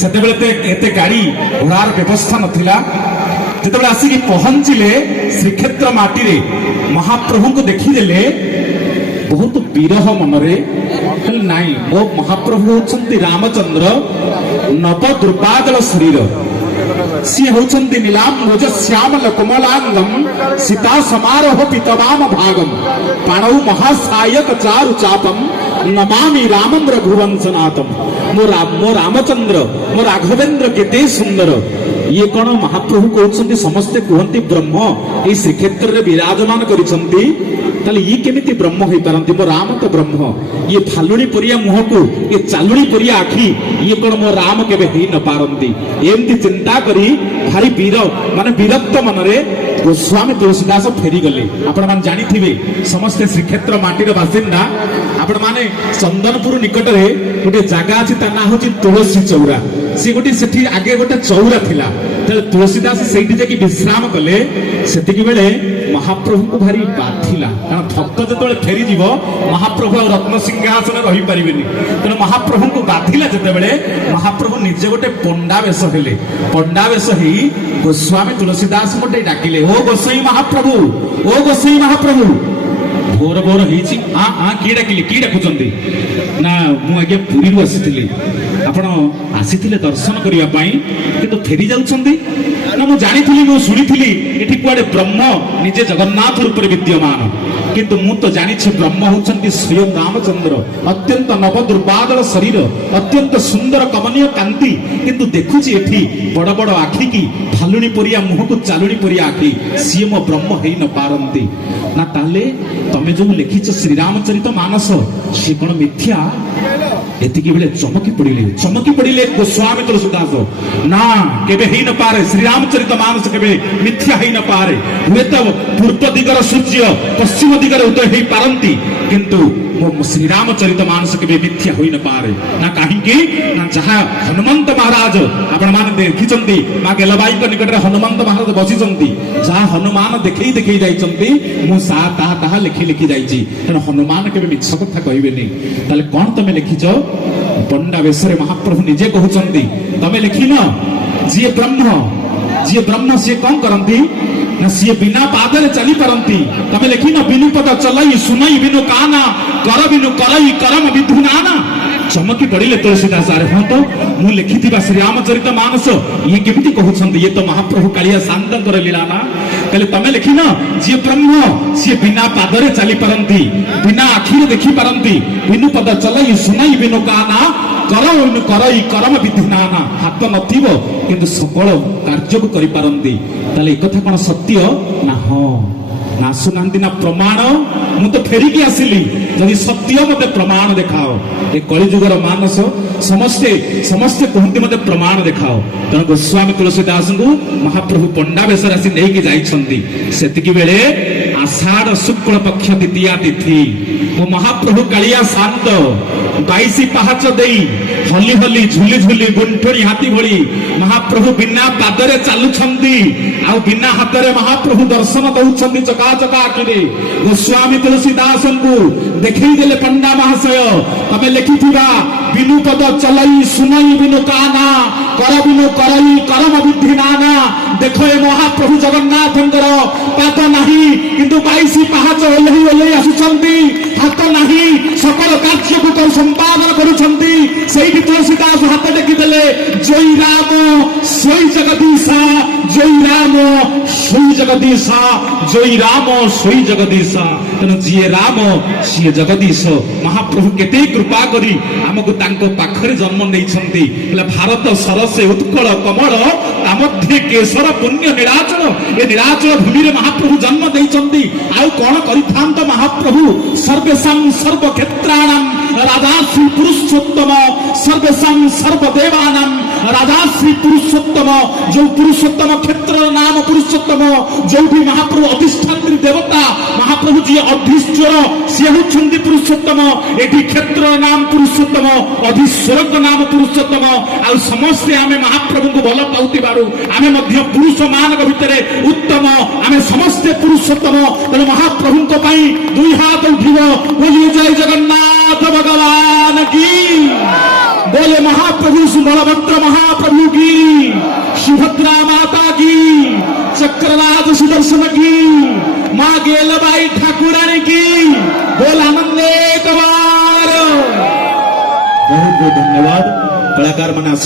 ସେତେବେଳେ ଏତେ ଗାଡ଼ି ଘୋଡ଼ାର ବ୍ୟବସ୍ଥା ନଥିଲା। ଯେତେବେଳେ ଆସିକି ପହଞ୍ଚିଲେ ଶ୍ରୀକ୍ଷେତ୍ର ମାଟିରେ ମହାପ୍ରଭୁଙ୍କୁ ଦେଖିଦେଲେ ବହୁତ ବିରହ ମନରେ। ହେଲେ ନାଇଁ, ମୋ ମହାପ୍ରଭୁ ହଉଛନ୍ତି ରାମଚନ୍ଦ୍ର, ନବ ଦୁର୍ବାଦଳ ଶରୀର, ସିଏ ହଉଛନ୍ତି ନୀଳାମ୍ବୋଜ ଶ୍ୟାମଲ କୋମଳାଙ୍ଗମ ସୀତା ସମାରୋହ ପିତବାମ ଭାଗମ ପାଣଉ ମହାସାୟକ ଚାରୁ ଚାପମ ନମାମି ରାମମ୍ ରଘୁବଂଶନାଥମ। ମୋ ରାମଚନ୍ଦ୍ର, ମୋ ରାଘବେନ୍ଦ୍ର କେତେ ସୁନ୍ଦର। ଇଏ କଣ ମହାପ୍ରଭୁ କହୁଛନ୍ତି? ସମସ୍ତେ କୁହନ୍ତି ବ୍ରହ୍ମ ଏଇ ଶ୍ରୀକ୍ଷେତ୍ରରେ ବିରାଜମାନ କରିଛନ୍ତି। ତାହେଲେ ଇଏ କେମିତି ବ୍ରହ୍ମ ହେଇପାରନ୍ତି? ମୋ ରାମ ତ ବ୍ରହ୍ମ। ଇଏ ଫାଲୁଣି ପରିଆ ମୁହଁକୁ, ଇଏ ଚାଲୁଣି ପରିଆ ଆଖି, ଇଏ କଣ ମୋ ରାମ କେବେ ହେଇ ନ ପାରନ୍ତି? ଏମିତି ଚିନ୍ତା କରି ଭାରି ବିରକ୍ତ ମନରେ ଗୋସ୍ୱାମୀ ତୁଳସୀଦାସ ଫେରିଗଲେ। ଆପଣମାନେ ଜାଣିଥିବେ, ସମସ୍ତେ ଶ୍ରୀକ୍ଷେତ୍ର ମାଟିର ବାସିନ୍ଦା। ଆପଣମାନେ ଚନ୍ଦନପୁର ନିକଟରେ ଗୋଟେ ଜାଗା ଅଛି, ତା ନାଁ ହଉଛି ତୁଳସୀ ଚଉରା। ସେଠି ଆଗେ ଗୋଟେ ଚଉରା ଥିଲା। ତୁଳସୀଦାସ ସେଇଠି ଯାଇକି ବିଶ୍ରାମ କଲେ। ସେତିକି ବେଳେ ମହାପ୍ରଭୁଙ୍କୁ ଭାରି ବାଧିଲା, କାରଣ ଭକ୍ତ ଯେତେବେଳେ ଫେରିଯିବ ମହାପ୍ରଭୁ ଆଉ ରତ୍ନ ସିଂହାସନରେ ରହିପାରିବେନି। ତେଣୁ ମହାପ୍ରଭୁଙ୍କୁ ବାଧିଲା ଯେତେବେଳେ, ମହାପ୍ରଭୁ ନିଜେ ଗୋଟେ ପଣ୍ଡା ବେଶ ହେଲେ। ପଣ୍ଡା ବେଶ ହେଇ ଗୋସ୍ୱାମୀ ତୁଳସୀଦାସଙ୍କୁ ଟିକେ ଡାକିଲେ, ଓ ଗୋସାଇ ମହାପ୍ରଭୁ, ଓ ଗୋସାଇ ମହାପ୍ରଭୁ। ଭୋର ଭୋର ହେଇଛି। କିଏ ଡାକିଲେ? କିଏ ଡାକୁଛନ୍ତି? ନା, ମୁଁ ଆଜ୍ଞା ପୁରୀରୁ ଆସିଥିଲି। ଆପଣ ଆସିଥିଲେ ଦର୍ଶନ କରିବା ପାଇଁ, କିନ୍ତୁ ଫେରି ଯାଉଛନ୍ତି? ନା, ମୁଁ ଜାଣିଥିଲି, ମୁଁ ଶୁଣିଥିଲି ଏଠି କୁଆଡେ ବ୍ରହ୍ମ ନିଜେ ଜଗନ୍ନାଥ ରୂପରେ ବିଦ୍ୟମାନ, କିନ୍ତୁ ମୁଁ ତ ଜାଣିଛି ବ୍ରହ୍ମ ହଉଛନ୍ତି ସ୍ୱୟଂ ରାମଚନ୍ଦ୍ର। ଅତ୍ୟନ୍ତ ନବ ଦୁର୍ବାଦଳ ଶରୀର, ଅତ୍ୟନ୍ତ ସୁନ୍ଦର କମନୀୟ କାନ୍ତି, କିନ୍ତୁ ଦେଖୁଛି ଏଠି ବଡ ବଡ ଆଖି କି ଭାଲୁଣି ପରିଆ ମୁହଁକୁ ଚାଲୁଣି ପରିଆ ଆଖି, ସିଏ ମୋ ବ୍ରହ୍ମ ହେଇ ନ ପାରନ୍ତି। ନା, ତାହେଲେ ତମେ ଯୋଉ ଲେଖିଛ ଶ୍ରୀରାମଚରିତ ମାନସ, ସେ କଣ ମିଥ୍ୟା? ଏତିକି ବେଳେ ଚମକି ପଡ଼ିଲେ ଗୋସ୍ୱାମୀ ତୁଳସୀଦାସ। ନା, କେବେ ହେଇ ନ ପାରେ, ଶ୍ରୀରାମଚରିତ ମାନସ କେବେ ମିଥ୍ୟା ହେଇ ନ ପାରେ। ହୁଏତ ପୂର୍ବ ଦିଗର ସୂର୍ଯ୍ୟ ପଶ୍ଚିମ ଦିଗରେ ଉଦୟ ହେଇ ପାରନ୍ତି, କିନ୍ତୁ ଶ୍ରୀରାମଚରିତ ମାନସ କେବେ ମିଥ୍ୟା ହୋଇ ନ ପାରେ। ନା, କାହିଁକି? ନା, ଯାହା ହନୁମନ୍ତ ମହାରାଜ, ଆପଣମାନେ ଦେଖିଛନ୍ତି ମା ଗେଲବାଇଙ୍କ ନିକଟରେ ହନୁମନ୍ତ ମହାରାଜ ବସିଛନ୍ତି, ଯାହା ହନୁମାନ ଦେଖେଇ ଯାଇଛନ୍ତି, ମୁଁ ତାହା ଲେଖି ଯାଇଛି। ତେଣୁ ହନୁମାନ କେବେ ମିଛ କଥା କହିବେନି। ତାହେଲେ କଣ ତମେ ଲେଖିଛ? ପଣ୍ଡା ବେଶରେ ମହାପ୍ରଭୁ ନିଜେ କହୁଛନ୍ତି, ତମେ ଲେଖିନ ଯିଏ ବ୍ରହ୍ମ ସିଏ କଣ କରନ୍ତି? ନା, ସିଏ ବିନା ପାଦରେ ଚାଲି ପାରନ୍ତି। ତମେ ଲେଖିନ ବିନୁ ପଦ ଚଲାଇ ଶୁଣାଇ ବିନୁ କାନା କର ବିନୁ କରଇ କରମ ବିଧୁନାନା। ଚମକି ପଡ଼ିଲେ ତୁଳସୀଦାସ, ଆରେ ହଁ ତ, ମୁଁ ଲେଖିଥିବା ଶ୍ରୀରାମଚରିତ ମାନସ ଇଏ କେମିତି କହୁଛନ୍ତି? ଇଏ ତ ମହାପ୍ରଭୁ କାଳିଆ ଶାନ୍ତଙ୍କର ଲୀଳା ନା। କହିଲେ ତମେ ଲେଖିନ ଯିଏ ବ୍ରହ୍ମ ସିଏ ବିନା ପାଦରେ ଚାଲି ପାରନ୍ତି, ବିନା ଆଖିରେ ଦେଖି ପାରନ୍ତି, ବିନୁ ପଦ ଚଲାଇ ଶୁଣାଇ ବିନୁ କାନା କରଇ କରମ ବିଧିନାନା। ହାତ ନଥିବ କିନ୍ତୁ ସକଳ କାର୍ଯ୍ୟକୁ କରିପାରନ୍ତି। ତାହେଲେ ଏକଥା କଣ ସତ୍ୟ? ନା, ହଁ। ନା, ଆସୁନାହାନ୍ତି ନା ପ୍ରମାଣ? ମୁଁ ତ ଫେରିକି ଆସିଲି, ଯଦି ସତ୍ୟ ମତେ ପ୍ରମାଣ ଦେଖାଅ। ଏ କଳିଯୁଗର ମାନସ ସମସ୍ତେ କୁହନ୍ତି ମତେ ପ୍ରମାଣ ଦେଖାଅ। ତେଣୁ ଗୋସ୍ୱାମୀ ତୁଳସୀଦାସଙ୍କୁ ମହାପ୍ରଭୁ ପଣ୍ଡା ବେଶରେ ଆସି ନେଇକି ଯାଇଛନ୍ତି। ସେତିକି ବେଳେ ଆଷାଢ଼ ଶୁକ୍ଳ ପକ୍ଷ ଦ୍ୱିତୀୟା ତିଥି, ମୋ ମହାପ୍ରଭୁ କାଳିଆ ଶାନ୍ତ 22 ପାହାଚ ଦେଇ ହଲି ହଲି ଝୁଲି ଝୁଲି ଗୁଣ୍ଠୁଣି ହାତୀ ଭଳି ମହାପ୍ରଭୁ ବିନା ପାଦରେ ଚାଲୁଛନ୍ତି, ଆଉ ବିନା ହାତରେ ମହାପ୍ରଭୁ ଦର୍ଶନ ଦଉଛନ୍ତି ଚକାଚକା ଆଖିରେ। ଗୋସ୍ୱାମୀ ତୁଳସୀଦାସଙ୍କୁ ଦେଖେଇ ଦେଲେ ପଣ୍ଡା ମହାଶୟ, ତମେ ଲେଖିଥିବା ବିନୁ ପଦ ଚଲାଇ ଶୁଣାଇ ବିନୁ କାନା କର ବିନୁ କରଇ କରମ ବିଧି ନାନା। ଦେଖ, ଏ ମହାପ୍ରଭୁ ଜଗନ୍ନାଥଙ୍କର ପାଦ ନାହିଁ, କିନ୍ତୁ 22 ପାହାଚ ଓହ୍ଲେଇ ଆସୁଛନ୍ତି, ହାତ ନାହିଁ, ସକଳ କାର୍ଯ୍ୟକୁ ସମ୍ପାଦନ କରୁଛନ୍ତି। ସେଇଠି ତୁଳସୀଦାସ ହାତ ଟେକିଦେଲେ, ଜୟ ରାମ ସୋଇ ଜଗଦୀଶା, ଜୟ ରାମ ସୋଇ ଜଗଦୀଶା, ଜୟ ରାମ ସୋଇ ଜଗଦୀଶା। ତେଣୁ ଯିଏ ରାମ ସିଏ ଜଗଦୀଶ। ମହାପ୍ରଭୁ କେତେ କୃପା କରି ଆମକୁ ତାଙ୍କ ପାଖରେ ଜନ୍ମ ନେଇଛନ୍ତି। ହେଲେ ଭାରତ ସରସେ ଉତ୍କଳ କମଳ ତା ମଧ୍ୟରେ କେଶର ପୁଣ୍ୟ ନୀଳାଚଳ, ଏ ନୀଳାଚଳ ଭୂମିରେ ମହାପ୍ରଭୁ ଜନ୍ମ ଦେଇଛନ୍ତି। ଆଉ କଣ କରିଥାନ୍ତ ମହାପ୍ରଭୁ? ସର୍ବେଶାଂ ସର୍ବକ୍ଷେତ୍ରାଣାಂ ରାଧାଶ୍ରୀ ପୁରୁଷୋତ୍ତମ, ସର୍ବେଶାଂ ସର୍ବଦେବାନାಂ ରାଧାଶ୍ରୀ ପୁରୁଷୋତ୍ତମ। ଯୋଉ ପୁରୁଷୋତ୍ତମ କ୍ଷେତ୍ରର ନାମ ପୁରୁଷୋତ୍ତମ, ଯୋଉଠି ମହାପ୍ରଭୁ ଅଧିଷ୍ଠାତ୍ରୀ ଦେବତା, ମହାପ୍ରଭୁ ଯିଏ ଅଧିଶ୍ୱର ସିଏ ହେଉଛନ୍ତି ପୁରୁଷୋତ୍ତମ। ଏଠି କ୍ଷେତ୍ରର ନାମ ପୁରୁଷୋତ୍ତମ, ଅଧିଶ୍ୱରଙ୍କ ନାମ ପୁରୁଷୋତ୍ତମ। ଆଉ ସମସ୍ତେ ଆମେ ମହାପ୍ରଭୁଙ୍କୁ ଭଲ ପାଉଥିବାରୁ ଆମେ ମଧ୍ୟ ପୁରୁଷ ମାନଙ୍କ ଭିତରେ ଉତ୍ତମ, ଆମେ ସମସ୍ତେ ପୁରୁଷୋତ୍ତମ। ତେଣୁ ମହାପ୍ରଭୁଙ୍କ ପାଇଁ 2 ହାତ ଉଠିବ, ବୋଲିଏ ଜୟ ଜଗନ୍ନାଥ ଭଗବାନ କି। बोले महाप्रभु सुबलभद्र महाप्रभु की, सुभद्रा माता की, चक्रराज सुदर्शन की, माँ गेलबाई ठाकुरानी की, बोल आनंदे कबार। बहुत बहुत धन्यवाद कलाकार मैंने।